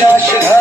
বিশ্বাসঘাতকতা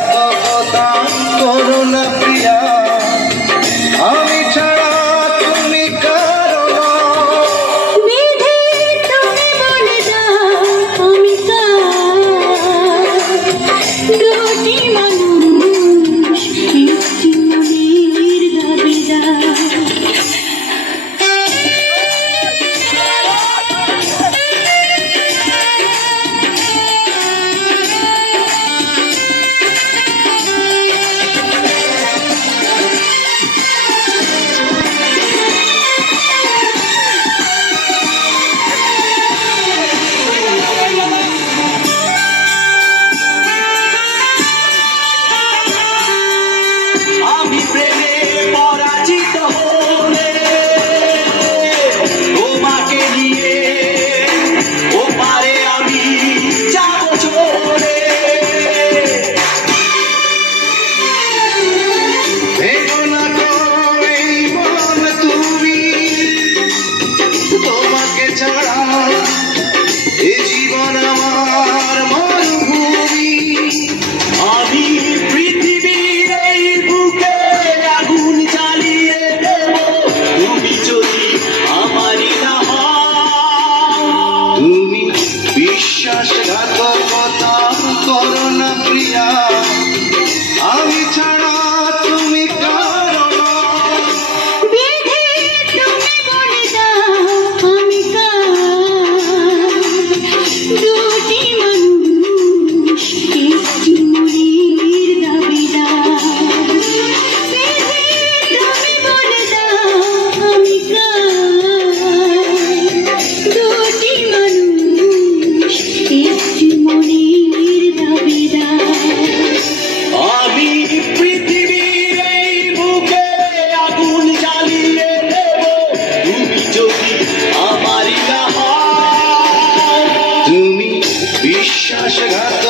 বিশ্বাসঘাতকতা